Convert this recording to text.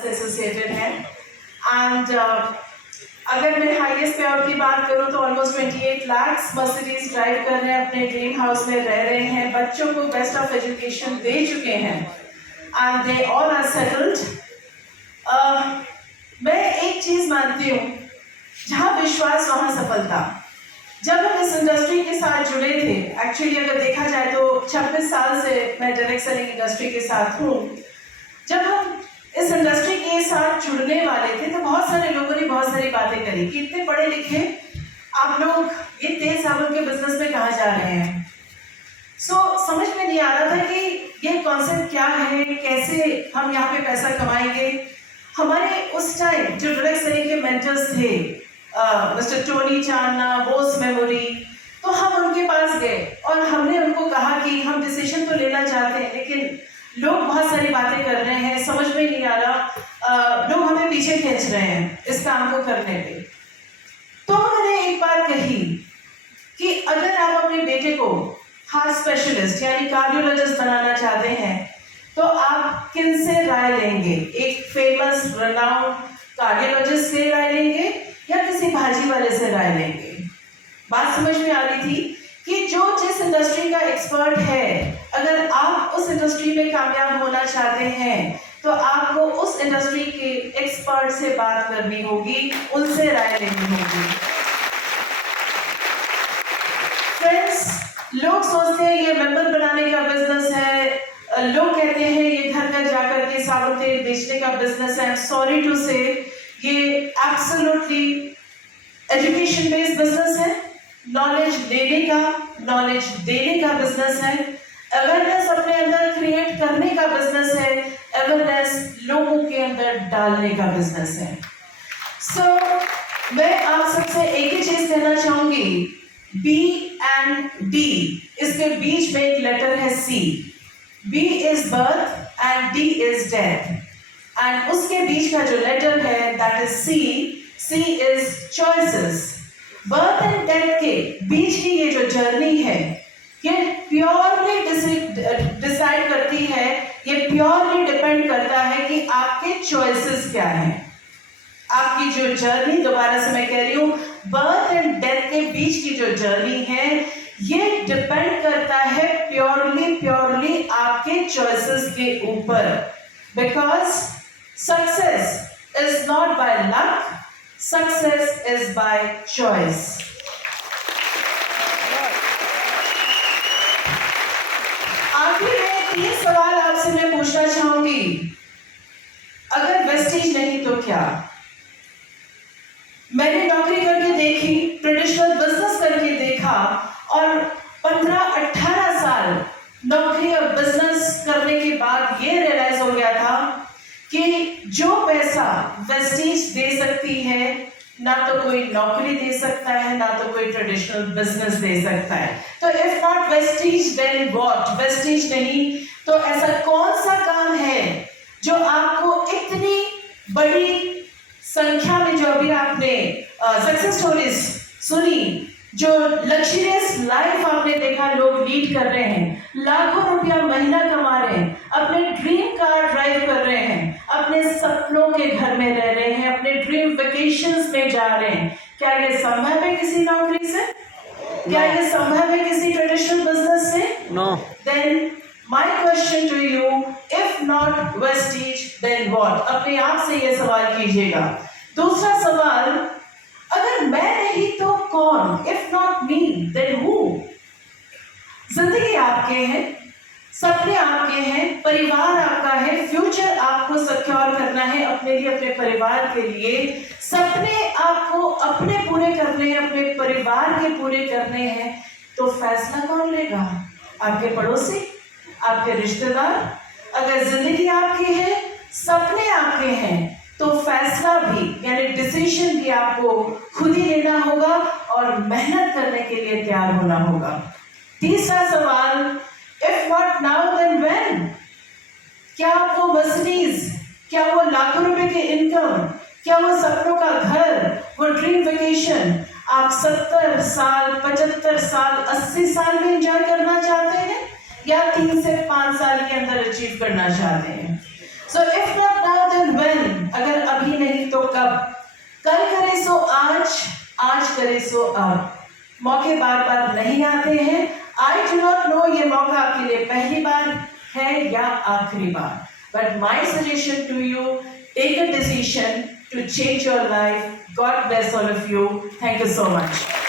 से एसोसिएटेड है एंड अगर मैं हाईएस्ट पे आउट की बात करूं तो ऑलमोस्ट 28 लाख मर्सिडीज ड्राइव कर रहे हैं, अपने ड्रीम हाउस में रह रहे हैं, बच्चों को बेस्ट ऑफ एजुकेशन दे चुके हैं and they all are settled. मैं एक चीज मानती हूँ, जहाँ विश्वास वहाँ सफलता। जब हम इस इंडस्ट्री के साथ जुड़े थे, एक्चुअली अगर देखा जाए तो 26 साल से मैं डायरेक्ट सेलिंग इंडस्ट्री के साथ हूँ। जब हम इस इंडस्ट्री के साथ जुड़ने वाले थे तो बहुत सारे लोगों ने बहुत सारी बातें करी कि इतने पढ़े लिखे आप लोग ये तेज साबुन के बिजनेस में कहाँ जा रहे हैं। समझ में नहीं आ रहा था कि ये कॉन्सेप्ट क्या है, कैसे हम यहाँ पे पैसा कमाएंगे। हमारे उस टाइम जो डायरेक्ट सेलिंग के मेंटर्स थे, मिस्टर टोनी चांदना, बोस मेमोरी, तो हम उनके पास गए और हमने उनको कहा कि हम डिसीजन तो लेना चाहते हैं लेकिन लोग बहुत सारी बातें कर रहे हैं, समझ में नहीं आ रहा, लोग हमें पीछे खींच रहे हैं इस काम को करने पे। तो उन्होंने एक बात कही कि अगर आप अपने बेटे को हार्ट स्पेशलिस्ट यानी कार्डियोलॉजिस्ट बनाना चाहते हैं तो आप किन से राय लेंगे? एक फेमस रनाउंड कार्डियोलॉजिस्ट से राय लेंगे या किसी भाजी वाले से राय लेंगे? बात समझ में आ रही थी कि जो जिस इंडस्ट्री का एक्सपर्ट है, अगर आप उस इंडस्ट्री में कामयाब होना चाहते हैं तो आपको उस इंडस्ट्री के एक्सपर्ट से बात करनी होगी, उनसे राय लेनी होगी। फ्रेंड्स, लोग सोचते हैं ये मेंबर बनाने का बिजनेस है, लोग कहते हैं ये घर घर जाकर के साबुन तेल बेचने का बिजनेस है। सॉरी टू से, ये एब्सोल्युटली एजुकेशन बेस्ड बिजनेस है, नॉलेज लेने का, नॉलेज देने का बिजनेस है, अवेयरनेस अपने अंदर क्रिएट करने का बिजनेस है, अवेयरनेस लोगों के अंदर डालने का बिजनेस है। मैं आप सबसे एक ही चीज कहना चाहूंगी, B and D, इसके बीच में एक लेटर है C। B is birth and D is death, and उसके बीच का जो लेटर है that is C is choices। Birth and death के बीच की ये जो जर्नी है, ये प्योरली डिसाइड करती है, ये प्योरली डिपेंड करता है कि आपके चॉइसेस क्या हैं। आपकी जो जर्नी, दोबारा से मैं कह रही हूँ, बर्थ एंड डेथ के बीच की जो जर्नी है, ये डिपेंड करता है प्योरली आपके चॉइसेस के ऊपर। Because success is not by luck, Success is by choice। आखिर में 3 सवाल आपसे मैं पूछना चाहूंगी। अगर वेस्टीज नहीं तो क्या? मैंने नौकरी करके देखी, ट्रेडिशनल बिजनेस करके देखा और 15-18 साल नौकरी और बिजनेस करने के बाद ये रियलाइज हो गया था कि जो पैसा वेस्टीज दे सकती है, ना तो कोई नौकरी दे सकता है, ना तो कोई ट्रेडिशनल बिजनेस दे सकता है। तो if not Vestige then what? Vestige नहीं तो ऐसा कौन सा काम है जो आपको इतनी बड़ी संख्या में, जो अभी आपने सक्सेस स्टोरीज सुनी, जो लग्जरियस लाइफ आपने देखा लोग लीड कर रहे हैं, लाखों रुपया महीना कमा रहे हैं, अपने ड्रीम कार ड्राइव कर रहे हैं, अपने सपनों के घर में रह रहे हैं, अपने ड्रीम वेकेशंस में जा रहे हैं, क्या ये संभव है किसी नौकरी से? क्या ये संभव है किसी ट्रेडिशनल बिजनेस से? No. Then my question to you, if not Vestige then what? अपने आप से ये सवाल कीजिएगा। दूसरा सवाल, अगर मैं नहीं तो कौन? If not me then who? जिंदगी आपके हैं, सपने आपके हैं, परिवार आपका है, फ्यूचर आपको सिक्योर करना है अपने लिए, अपने परिवार के लिए। सपने आपको अपने पूरे करने हैं, अपने परिवार के पूरे करने हैं, तो फैसला कौन लेगा? आपके पड़ोसी, आपके रिश्तेदार? अगर जिंदगी आपकी है, सपने आपके हैं, तो फैसला भी यानी डिसीजन भी आपको खुद ही लेना होगा और मेहनत करने के लिए तैयार होना होगा। तीसरा सवाल, if not now then when? क्या वो मर्सिडीज, क्या वो लाखों रुपए के इनकम, क्या वो सपनों का घर, वो ड्रीम वेकेशन आप 70 साल, 75 साल, 80 साल में एंजॉय करना चाहते हैं या 3 से 5 साल के अंदर अचीव करना चाहते हैं? So if not now then when? कब, कल करे सो आज करे सो अब। मौके बार बार नहीं आते हैं। आई डू नॉट नो ये मौका आपके लिए पहली बार है या आखिरी बार, but my suggestion to you, take a decision to change your life. God bless all of you. Thank you so much.